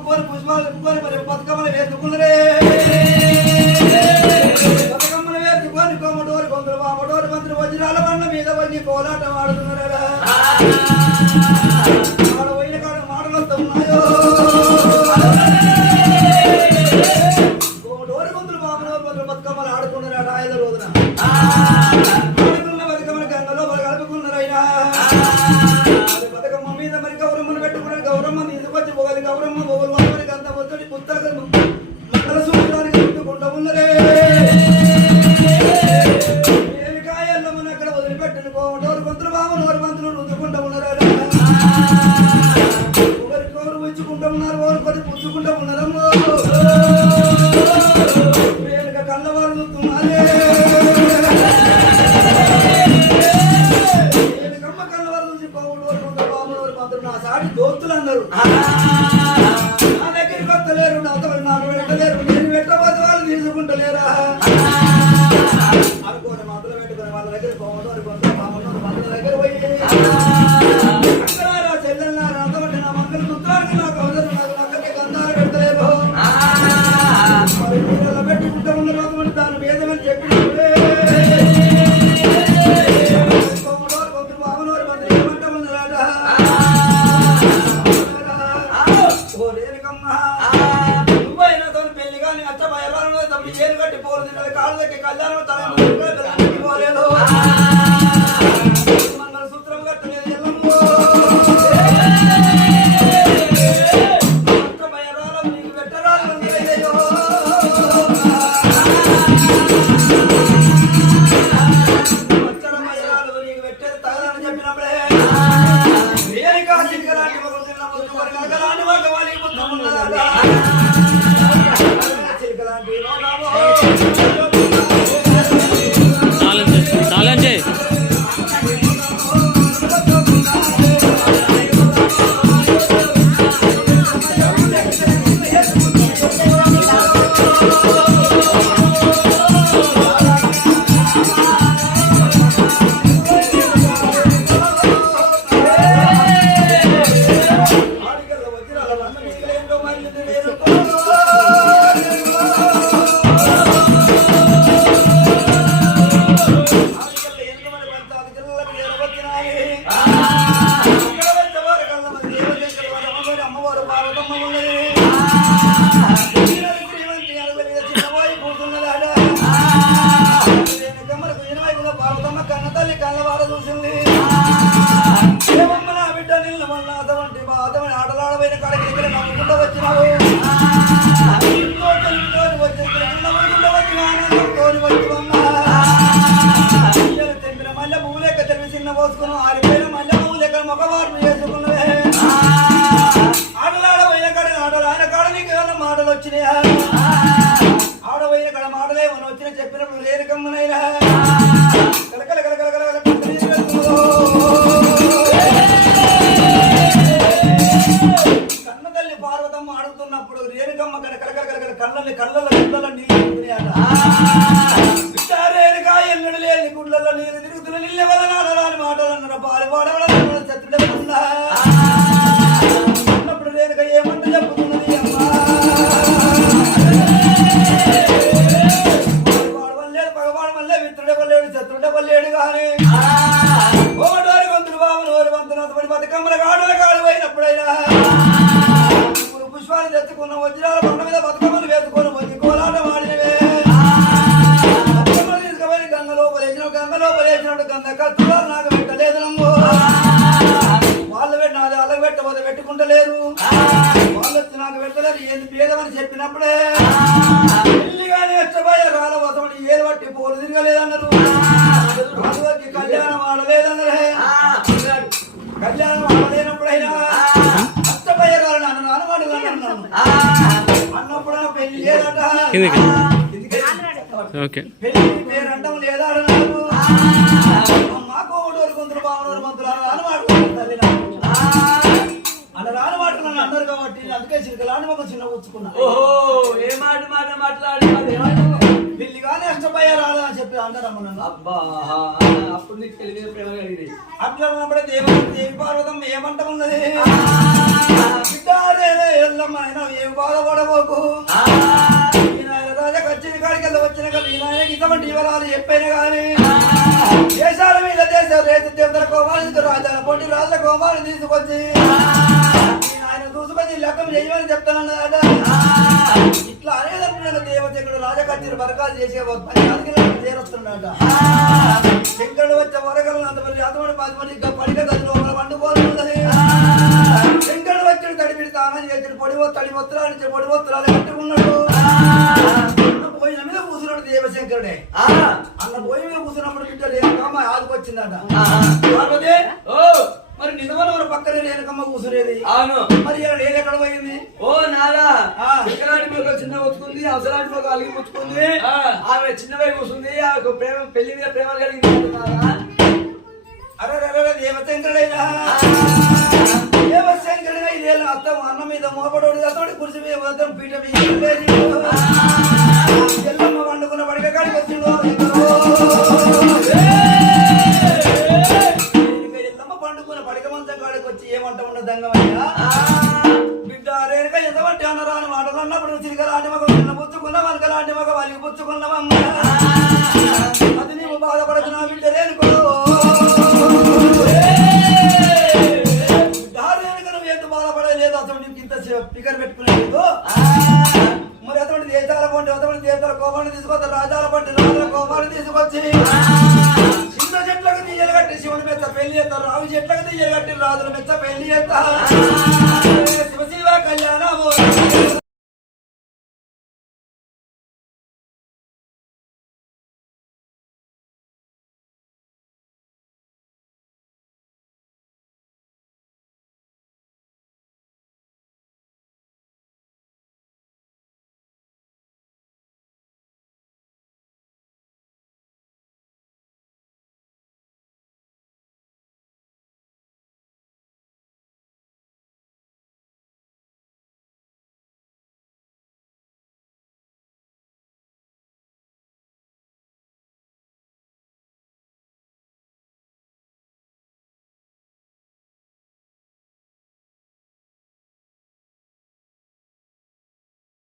నింపుకొని పుష్పాలు నింపుకొని మరి బతుకమ్మలు వేసుకున్నరే బతుకమ్మలు వేసుకొని కొమ్మటోరు కొందరు మామటోరు మంత్రి వజ్రాల బండ మీద వచ్చి కోలాటం ఆడుతున్నారా ఆడ పోయిన కాడ మాటలు వస్తున్నాయో కొమ్మటోరు కొందరు మామటోరు కొందరు బతుకమ్మలు ఆడుకున్నారా 5 రోజున బతుకమ్మలు గంగలో కలుపుకున్నారైనా బతుకమ్మ మీద మరి గౌరమ్మను పెట్టుకున్నారు గౌరమ్మ తీసుకొచ్చి పొగలి గౌరమ్మ పొగలు వారికి అంత వద్దని పుస్తకం మండల సూత్రానికి చుట్టుకుంటూ ఉన్నరే ఏమికాయల్లమ్మని అక్కడ వదిలిపెట్టిన కోమటోరు కొంతలు బామనోరు మంత్రులు రుద్దుకుంటూ ఉన్నారా ఒకరికి ఒకరు పుచ్చుకుంటూ ఉన్నారు ఒకరు కొద్ది పుచ్చుకుంటూ ఉన్నారమ్మో వేలుక కళ్ళవారు చూస్తున్నారే వేలుకమ్మ కళ్ళవారు చూసి కోమటోరు కొంతలు బామనోరు మంత్రులు నా సాటి దోస్తులు అన్నారు నా దగ్గరికి వస్తలేరు నాతో నాకు పెట్టలేరు నేను పెట్టబోతే వాళ్ళు తీసుకుంటలేరా అనుకోని మందులు పెట్టుకుని వాళ్ళ దగ్గర కోమటోరు కొంతలు బామనోరు మంత్రుల దగ్గర పోయి అక్కడారా చెల్లెల్లారా అంతమంది నా మంగళ సూత్రానికి నాకు అవసరం నాకు అక్కడికి గంధాలు పెడతలేరు మరి నీళ్ళలో పెట్టుకుంటూ ఉన్న రోజు దాని వేదమని చెప్పినప్పుడే కోమటోరు కొంతలు బామనోరు మంత్రులు ఏమంటా ఉన్నారాట ఓ రేణుకమ్మ నువ్వైనా తను పెళ్లి కానీ అచ్చబయలో తమ్మి ఏరు కట్టి పోరు తినాలి కాళ్ళ దగ్గర కళ్యాణం తల పోలేదు మంగళ సూత్రం కట్టలేదు ఎల్లమ్మో అచ్చబయరాలం నీకు పెట్టరాలు వందలయ్యో అచ్చబయరాలు నీకు పెట్టేది తగదని చెప్పినప్పుడే రేణుకా చిలకలాంటి మొగలు తిన్న ముద్దు మరి కనకలాంటి మగవాళ్ళకి ముద్దు ఉన్నదా చిలకలాంటి ఆటలాడబోయిన కాడికి నమ్ముకుంటూ వచ్చినావు తెంపిన మల్లె పువ్వు లెక్క తెలివి చిన్న పోసుకుని ఆరిపోయిన మల్లె పువ్వు లెక్క మగవారు చేసుకున్నవే ఆటలాడబోయిన కాడ ఆటలాడిన కాడ నీకు ఏమన్నా మాటలు వచ్చినాయా ఆడబోయిన కాడ మాటలు ఏమన్నా వచ్చినా చెప్పినప్పుడు లేని కమ్మనైనా కలకల కలకల కలకల కన్న తల్లి పార్వతమ్మ ఆడుతున్నప్పుడు రేణుకమ్మ కలకల కళ్ళని గుడ్లలో నీళ్ళు రేణుకా ఎన్నడు లేని గుడ్లలో నీరు తిరుగుతున్న నీళ్ళ వల్ల నాడరాని మాటలు అన్నారు పాలు పాడవడం చతుడకుండా అన్నప్పుడు రేణుక ఏమంట చెప్పుతున్నది అమ్మా పాడవలేడు పగపాడవల్లే మిత్రుడెవలేడు శత్రుడెవలేడు కానీ ఓడోరి గొంతులు బాబులు ఓరి వంతునతపడి బతుకమ్మల కాడుల కాడు పోయినప్పుడైనా పుష్పాలు తెచ్చుకున్న వజ్రాల బండ మీద బతుకమ్మలు వేసుకొని వచ్చి కోలాటం ఆడినవే బతుకమ్మలు తీసుకుపోయి గంగలో పలేసినప్పుడు గంగ కత్తులు నాకు పెట్టలేదు నమ్ము వాళ్ళు పెట్టినది వాళ్ళకి పెట్టబోతే పెట్టుకుంటలేరు వాళ్ళు వచ్చి నాకు పెట్టలేరు ఏంది పేదమని చెప్పినప్పుడే పెళ్లిగానే ఇష్టపోయే రాళ్ళ వసమని ఏది బట్టి పోరు తిరగలేదన్నారు కళ్యాణం ఆడలేదన్నరే కళ్యాణం ఆడలేనప్పుడైనా అష్టపోయే రాళ్ళు నన్ను అనుమానులు అన్నాను అన్నప్పుడు పెళ్లి లేదట పెళ్లి పేరు అంటాం లేదా మాకు కొందరు బాగున్నారు మంత్రులు అనుమాడుకుంటారు అలా రాని మాటలు నన్ను అన్నారు కాబట్టి అందుకే చిరుకలాని ఒక చిన్న పుచ్చుకున్నా ఏ మాట మాట్లాడి పెళ్లి కానీ ఇష్టపోయా రాదా అని చెప్పి అందరమ్మ నన్ను అబ్బా అప్పుడు నీకు తెలివి ప్రేమ కలిగింది అట్లా ఉన్నప్పుడే దేవి పార్వతం ఏమంట ఉన్నది బిడ్డ బిడ్డారేనే ఎల్లమ్మ ఆయన ఏం బాధపడబోకు రాజా వచ్చిన కాడికి వచ్చిన ఈయనకి ఇటువంటి వివరాలు చెప్పాను కానీ దేశాల మీద దేశం రేతు దేవతల కోమాలు రాజాల పొట్టి రాజుల కోమాలు తీసుకొచ్చి ఆయన చూసుకొని లెక్కం చేయమని చెప్తానన్నదాట ఇట్లా అనేదంటున్నాడు దేవతకుడు రాజకచ్చిని బరకాలు చేసే చేరుస్తున్నాడ శంకరుడు వచ్చే వరకలు అంతమంది అతమంది 10 మంది ఇంకా పడిక గదిలో పండుకోవాలన్నది శంకరుడు వచ్చాడు తడిపిడి తానం చేసాడు తడి వస్త్రాలు పొడి వస్త్రాలు కట్టుకున్నాడు పోయిన మీద కూర్చున్నాడు దేవశంకరుడే అన్న పోయి మీద కూర్చున్నప్పుడు బిడ్డ రేణుకమ్మ ఆదుకొచ్చిందట మరి నిజమైన మన పక్కనే రేణుకమ్మ కూర్చునేది అవును మరి నేను ఎక్కడ పోయింది ఓ నాదా చిక్కలాంటి మొక్క చిన్న వచ్చుకుంది అవసరాంటి మొక్క అలిగి పుచ్చుకుంది ఆమె చిన్నవై కూర్చుంది ఆమె ప్రేమ పెళ్లి మీద ప్రేమ కలిగింది అరే దేవశంకరుడైనా దేవశంకరుడైనా ఇదేళ్ళ అత్తం అన్న మీద మోపడోడు అతడు కుర్చీ మీద అతను పీట మీద ఎల్లమ్మ వండుకున్న పడిక కాడికి వచ్చిందో ఎల్లమ్మ పండుకున్న పడిక మంచం కాడికి వచ్చి ఏమంట ఉన్న దంగమయ్యా బిడ్డ రేణుక ఎంతమంటే అన్నరాని మాటలు అన్నప్పుడు చిరిక లాంటి మగ చిన్న పుచ్చుకున్న మనక లాంటి మగ వాళ్ళకి పుచ్చుకున్నామమ్మ అది నీవు బాధపడకు నా బిడ్డ రేణుకో బాధపడలేదు అతను నీకు ఇంత ఫిగర్ పెట్టుకునేది మరి అటువంటి దేశాల పండి అటువంటి దేశాల కోపాన్ని తీసుకొస్తారు రాజాల పండి రాజుల కోపాన్ని తీసుకొచ్చి చిన్న చెట్లకు తీయలు కట్టి శివుని మెచ్చ పెళ్లి చేస్తారు రావి చెట్లకు తీయలు కట్టి రాజుల మెచ్చ పెళ్లి చేస్తారు శివ శివ కళ్యాణ